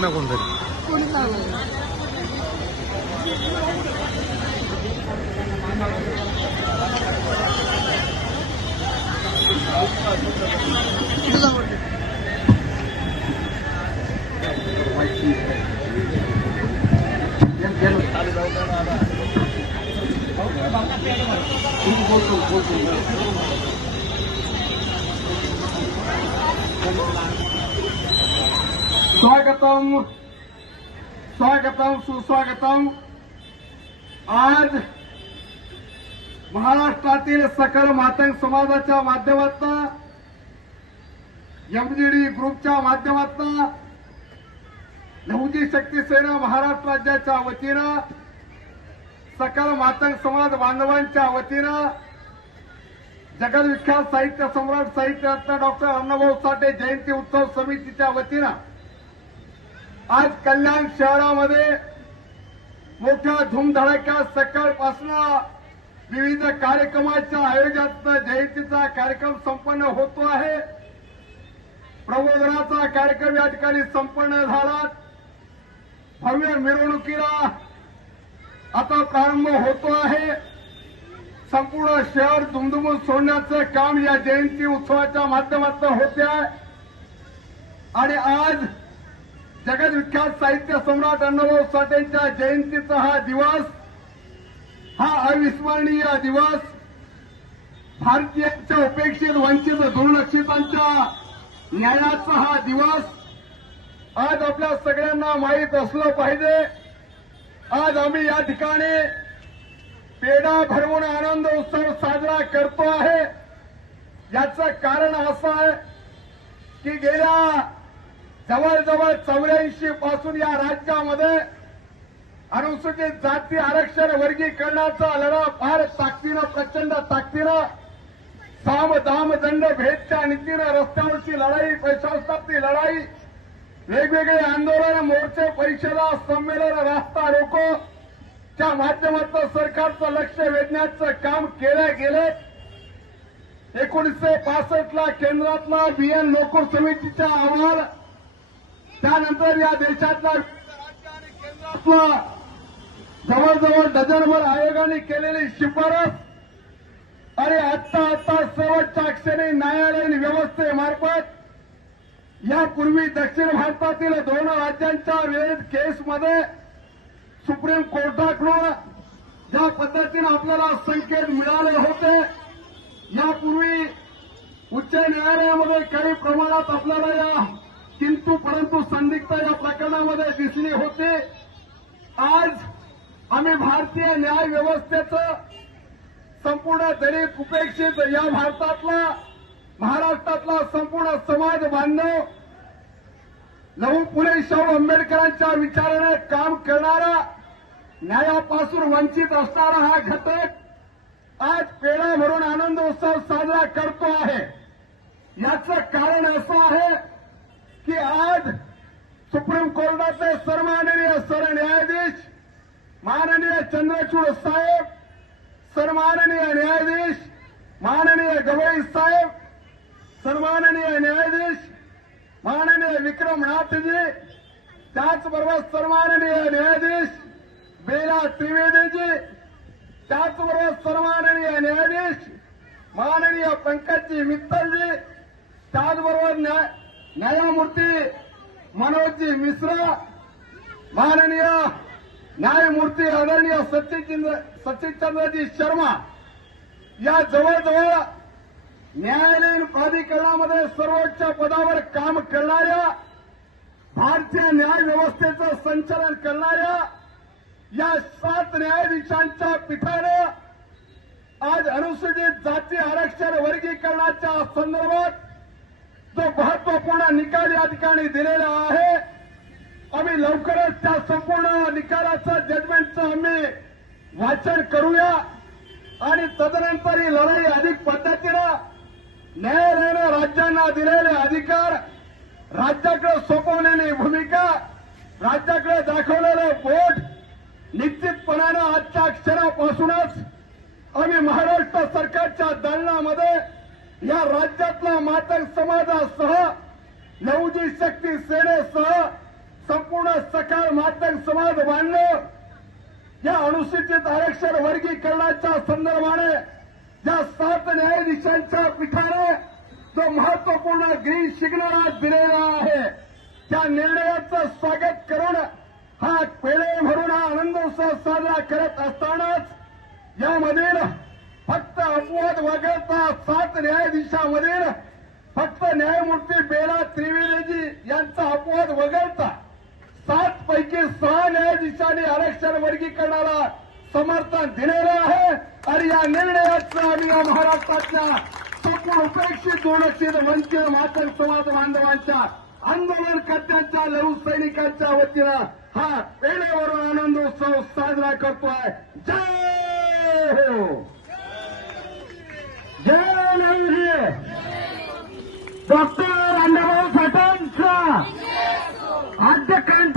ना कोणतरी कोणीच नाही स्वागतम स्वागतम सुस्वागतम। आज महाराष्ट्रातील सकल मातंग समाजाच्या माध्यमातून एमजीडी ग्रुपच्या माध्यमातून लहुजी शक्ती सेना महाराष्ट्र राज्याच्या वतीनं सकल मातंग समाज बांधवांच्या वतीनं जगदविख्यात साहित्य सम्राट साहित्यरत्न डॉक्टर अण्णाभाऊ साठे जयंती उत्सव समितीच्या वतीनं आज कल्याण शहरामध्ये मोठ्या धूमधडाक्यात सकाळपासून विविध कार्यक्रमाच्या आयोजनाचा जयंतीचा कार्यक्रम संपन्न होतो आहे. प्रबोधनाचा कार्यक्रम या ठिकाणी संपन्न झाला. भव्य मिरवणुकीला आता प्रारंभ होतो आहे. संपूर्ण शहर दुमदुमून सोडण्याचं काम या जयंती उत्सवाच्या माध्यमातून होते आहे. आणि आज जगदविख्यात साहित्य सम्राट अण्णाभाऊ साठेंच्या जयंतीचा हा दिवस अविस्मरणीय दिवस. भारतीयांच्या उपेक्षित वंचित दुर्लक्षितांच्या न्यायाचा हा दिवस. आज आपल्या सगळ्यांना माहीत असलं पाहिजे. आज आम्ही या ठिकाणी पेढा भरवून आनंद उत्सव साजरा करतो आहे. याचं कारण असं आहे की गेल्या जवळजवळ चौऱ्याऐंशी पासून या राज्यामध्ये अनुसूचित जाती आरक्षण वर्गीकरणाचा लढा फार ताकदीनं प्रचंड ताकदीनं साम दाम दंड भेदच्या नीतीनं रस्त्यावरची लढाई प्रशासनाची लढाई वेगवेगळे आंदोलन मोर्चे परिषदा संमेलन रास्ता रोको च्या माध्यमातून सरकारचं लक्ष वेधण्याचं काम केलं गेलं एकोणीसशे पासष्टला केंद्रातला बीएन लोकूर समितीचा अहवाल त्यानंतर या देशातला राज्य आणि केंद्रातला जवळजवळ डझनभर आयोगाने केलेली शिफारस आणि आत्ता आत्ता शेवटच्या क्षणी न्यायालयीन व्यवस्थेमार्फत यापूर्वी दक्षिण भारतातील दोन राज्यांच्या विविध केसमध्ये सुप्रीम कोर्टाकडून ज्या पद्धतीनं आपल्याला संकेत मिळाले होते यापूर्वी उच्च न्यायालयामध्ये काही प्रमाणात आपल्याला या किंतु परंतु संदिग्ध या प्रकरणामध्ये दिसली होती. आज आम्ही भारतीय न्याय व्यवस्थेचं संपूर्ण दलित उपेक्षित या भारतातला महाराष्ट्रातला संपूर्ण समाज बांधव लहू पुणे शाहू आंबेडकरांच्या विचाराने काम करणारा न्यायापासून वंचित असणारा हा घटक आज पेढा भरून आनंद उत्सव साजरा करतो आहे. याचं कारण असं आहे की आज सुप्रीम कोर्टाचे सन्माननीय सरन्यायाधीश माननीय चंद्रचूड साहेब सन्माननीय न्यायाधीश माननीय गवई साहेब सन्माननीय न्यायाधीश माननीय विक्रमनाथजी त्याचबरोबर सन्माननीय न्यायाधीश बेला त्रिवेदीजी त्याचबरोबर सन्माननीय न्यायाधीश माननीय पंकजजी मित्तलजी त्याचबरोबर न्याय न्यायमूर्ती मनोजजी मिश्रा माननीय न्यायमूर्ती आदरणीय सचिचंद्र सचिनचंद्रजी शर्मा या जवळजवळ न्यायालयीन प्राधिकरणामध्ये सर्वोच्च पदावर काम करणाऱ्या भारतीय न्याय व्यवस्थेचं संचालन करणाऱ्या या सात न्यायाधीशांच्या पीठानं आज अनुसूचित जाती आरक्षण वर्गीकरणाच्या संदर्भात जो महत्त्वपूर्ण निकाल या ठिकाणी दिलेला आहे आम्ही लवकरच त्या संपूर्ण निकालाचं जजमेंटचं आम्ही वाचन करूया. आणि तदनंतर ही लढाई अधिक पद्धतीनं न्यायालयानं राज्यांना दिलेले अधिकार राज्याकडे सोपवलेली भूमिका राज्याकडे दाखवलेलं बोट निश्चितपणानं आजच्या क्षणापासूनच आम्ही महाराष्ट्र सरकारच्या दालनामध्ये या राज्यातल्या मातक समाजासह नवजी शक्ती सेनेसह संपूर्ण सकाळ मातक समाज बांधलं या अनुसूचित आरक्षण वर्गीकरणाच्या संदर्भाने ज्या सात न्यायाधीशांच्या पीठाने जो महत्त्वपूर्ण ग्रीन सिग्नल आज दिलेला आहे त्या निर्णयाचं स्वागत करून हा पेळे भरून हा आनंद उत्सव साजरा करत असतानाच यामधील फक्त अपवाद वगळता सात न्यायाधीशामधील फक्त न्यायमूर्ती बेला त्रिवेदीजी यांचा अपवाद वगळता सात पैकी सहा न्यायाधीशांनी आरक्षण वर्गीकरणाला समर्थन दिलेलं आहे. आणि या निर्णयाचं आम्ही या महाराष्ट्रातल्या संपूर्ण उपेक्षित दुर्लक्षित वंचित मातक समाज बांधवांच्या आंदोलनकर्त्यांच्या लढू सैनिकांच्या वतीनं हा पेढेवरून आनंदोत्सव साजरा करतोय. जय हो! जय नवी डॉक्टर अण्णाभाऊ साठ्यांचा आद्य